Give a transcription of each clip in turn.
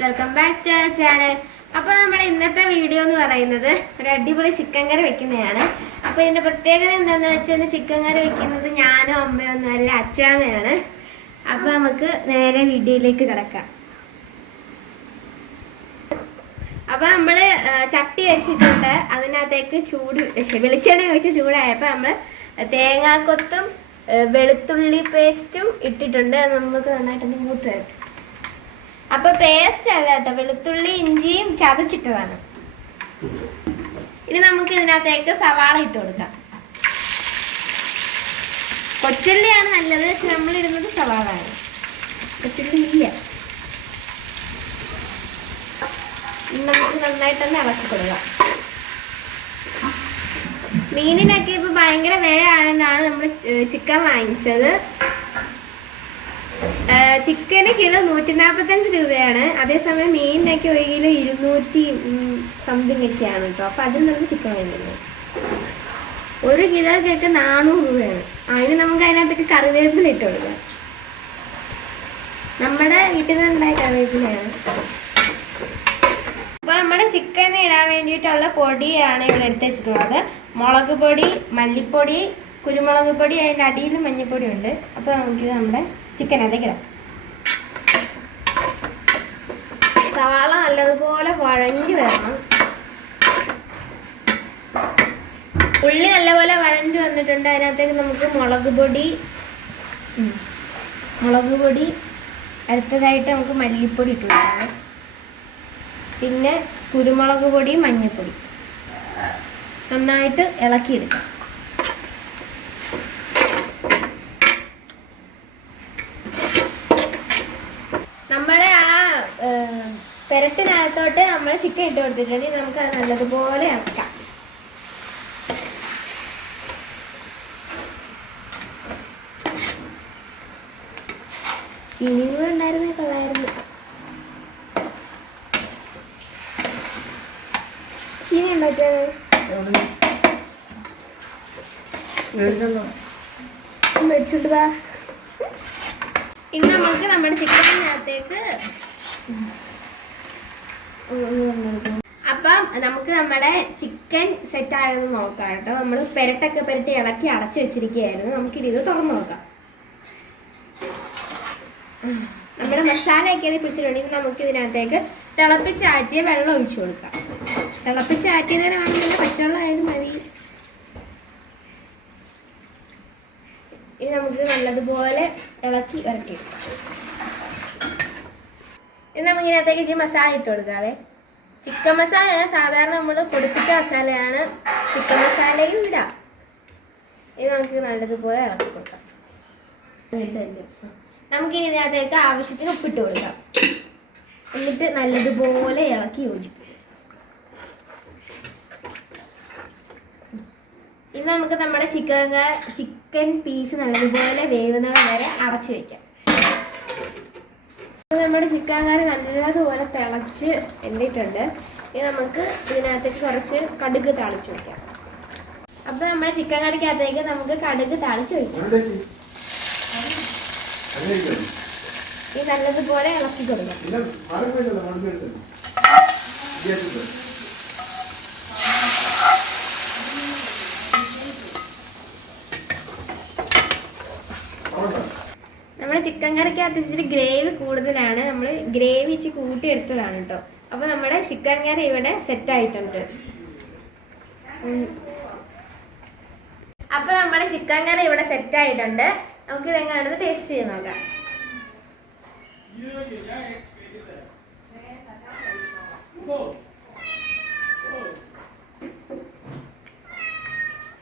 Welcome back to our channel. അപ്പോൾ നമ്മുടെ ഇന്നത്തെ വീഡിയോ എന്ന് പറയുന്നത് ഒരു അടിപൊളി ചിക്കൻ കറി വെക്കുന്നതാണ്. അപ്പോൾ ഇതിന്റെ പ്രത്യേകത എന്താണെന്ന് വെച്ചാൽ ചിക്കൻ കറി വെക്കുന്നത് ഞാനും അമ്മയോ നല്ല അച്ചാമ്മയാണ്. അപ്പോൾ നമുക്ക് നേരെ വീഡിയോയിലേക്ക് കിടക്കാം. അപ്പോൾ നമ്മൾ ചട്ടി വെച്ചിട്ടുണ്ട്. അതിനകത്തേക്ക് ചൂട് വെളിച്ചെണ്ണ ഒഴിച്ച് ചൂടായപ്പോൾ നമ്മൾ തേങ്ങാക്കൊത്തും വെളുത്തുള്ളി പേസ്റ്റും ഇട്ടിട്ടുണ്ട്. നമുക്ക് നന്നായിട്ടൊന്ന് മൂത്ത് വരും അപ്പൊ പേസ്റ്റ് അല്ല കേട്ടോ വെളുത്തുള്ളി ഇഞ്ചിയും ചതച്ചിട്ടതാണ്. ഇനി നമുക്ക് ഇതിനകത്തേക്ക് സവാള ഇട്ട് കൊടുക്കാം. കൊച്ചുള്ളിയാണ് നല്ലത് പക്ഷെ നമ്മൾ ഇടുന്നത് സവാളയാണ്. കൊച്ചുള്ളി ഇല്ല. നമുക്ക് നന്നായിട്ടൊന്ന് ഇളക്കി കൊടുക്കാം. മീനിനൊക്കെ ഇപ്പൊ ഭയങ്കര വില ആയതുകൊണ്ടാണ് നമ്മൾ ചിക്കൻ വാങ്ങിച്ചത്. ചിക്കന് കിലോ നൂറ്റി നാൽപ്പത്തഞ്ച് രൂപയാണ്. അതേസമയം മീനിനൊക്കെ ഒരു കിലോ ഇരുന്നൂറ്റി സംതിങ് ഒക്കെയാണ് കേട്ടോ. അപ്പം അതിൽ നിന്ന് ചിക്കൻ വാങ്ങിക്കുന്നത് ഒരു കിലോക്കൊക്കെ നാനൂറ് രൂപയാണ്. അതിന് നമുക്ക് അതിനകത്തൊക്കെ കറിവേപ്പില ഇട്ട് കൊടുക്കാം. നമ്മുടെ വീട്ടിൽ നിന്നുണ്ടായ കറിവേപ്പിലയാണ്. അപ്പോൾ നമ്മുടെ ചിക്കന് ഇടാൻ വേണ്ടിയിട്ടുള്ള പൊടിയാണ് ഇവിടെ എടുത്ത് വെച്ചിട്ടുള്ളത്. മുളക് പൊടി മല്ലിപ്പൊടി കുരുമുളക് പൊടി അതിന്റെ അടിയിൽ മഞ്ഞൾപ്പൊടി ഉണ്ട്. അപ്പോൾ നമുക്ക് നമ്മുടെ ചിക്കൻ ഇടാം. സവാള നല്ലതുപോലെ വഴഞ്ഞു വരണം. ഉള്ളി നല്ലപോലെ വഴഞ്ഞു വന്നിട്ടുണ്ട്. അതിനകത്തേക്ക് നമുക്ക് മുളക് പൊടി മുളക് പൊടി അടുത്തതായിട്ട് നമുക്ക് മല്ലിപ്പൊടി ഇട്ട് കൊടുക്കണം. പിന്നെ കുരുമുളക് പൊടി മഞ്ഞൾപ്പൊടി. നന്നായിട്ട് ഇളക്കിയെടുക്കാം. പെരട്ടിനകത്തോട്ട് നമ്മൾ ചിക്കൻ ഇട്ട് കൊടുത്തിട്ടുണ്ടെങ്കിൽ നമുക്ക് അത് നല്ലതുപോലെ ഇളക്കാം ചീനിയും കൊള്ളായിരുന്നു. ചീനി ഉണ്ടാക്കിയത് ഇനി നമുക്ക് നമ്മുടെ ചിക്കനകത്തേക്ക് അപ്പം നമുക്ക് നമ്മുടെ ചിക്കൻ സെറ്റ് ആയെന്ന് നോക്കാം കേട്ടോ. നമ്മൾ പെരട്ടൊക്കെ പെരട്ടി ഇളക്കി അടച്ചു വെച്ചിരിക്കുകയായിരുന്നു. നമുക്കിനി ഇത് തുറന്നു നോക്കാം. നമ്മുടെ മസാലയൊക്കെ പിടിച്ചിട്ടുണ്ടെങ്കിൽ നമുക്ക് ഇതിനകത്തേക്ക് തിളപ്പിച്ചാറ്റിയ വെള്ളം ഒഴിച്ചു കൊടുക്കാം. തിളപ്പിച്ചാറ്റിയതിനാണെങ്കിൽ പച്ചവെള്ളം ആയാലും മതി. ഇനി നമുക്ക് നല്ലതുപോലെ ഇളക്കി ഇറക്കി എടുക്കാം ഇനി നമുക്ക് ഇതിനകത്തേക്ക് ഇച്ചിരി മസാല ഇട്ട് കൊടുക്കാവേ. ചിക്കൻ മസാലയാണ് സാധാരണ നമ്മൾ പൊടിപ്പിച്ച മസാലയാണ് ചിക്കൻ മസാലയും ഇടാം. ഇത് നമുക്ക് നല്ലതുപോലെ ഇളക്കി കൊടുക്കാം. നമുക്കിനി ഇതിനകത്തേക്ക് ആവശ്യത്തിന് ഉപ്പിട്ട് കൊടുക്കാം. എന്നിട്ട് നല്ലതുപോലെ ഇളക്കി യോജിപ്പിക്കും. ഇനി നമുക്ക് നമ്മുടെ ചിക്കൻ ചിക്കൻ പീസ് നല്ലതുപോലെ വേവുന്നത് വരെ അടച്ചു ഇപ്പൊ നമ്മുടെ ചിക്കൻ കറി നല്ലതുപോലെ തിളച്ച് എണ്ണിട്ടുണ്ട് ഇനി നമുക്ക് ഇതിനകത്തേക്ക് കുറച്ച് കടുക് താളിച്ച് വയ്ക്കാം അപ്പൊ നമ്മുടെ ചിക്കൻ കറിക്കകത്തേക്ക് നമുക്ക് കടുക് താളിച്ച് വയ്ക്കാം ഇത് നല്ലതുപോലെ ഇളക്കി കൊടുക്കാം. നമ്മുടെ ചിക്കൻ കറിക്കകത്ത് ഇച്ചിരി ഗ്രേവി കൂടുതലാണ്. നമ്മൾ ഗ്രേവി ഇച്ചിരി കൂട്ടിയെടുത്തതാണ് കേട്ടോ അപ്പൊ നമ്മുടെ ചിക്കൻ കറി ഇവിടെ സെറ്റ് ആയിട്ടുണ്ട്. അപ്പൊ നമ്മുടെ ചിക്കൻ കറി ഇവിടെ സെറ്റ് ആയിട്ടുണ്ട്. നമുക്ക് ഇതെങ്ങാണ്ട് ടേസ്റ്റ് ചെയ്ത് നോക്കാം.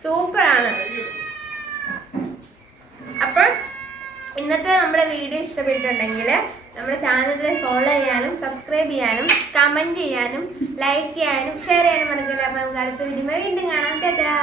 സൂപ്പറാണ് അപ്പോൾ ഇന്നത്തെ നമ്മുടെ വീഡിയോ ഇഷ്ടപ്പെട്ടിട്ടുണ്ടെങ്കിൽ നമ്മുടെ ചാനലിൽ ഫോളോ ചെയ്യാനും സബ്സ്ക്രൈബ് ചെയ്യാനും കമന്റ് ചെയ്യാനും ലൈക്ക് ചെയ്യാനും ഷെയർ ചെയ്യാനും മറക്കരുത്. അപ്പോൾ നമുക്ക് അടുത്ത വീഡിയോ വീണ്ടും കാണാം. ചേട്ടാ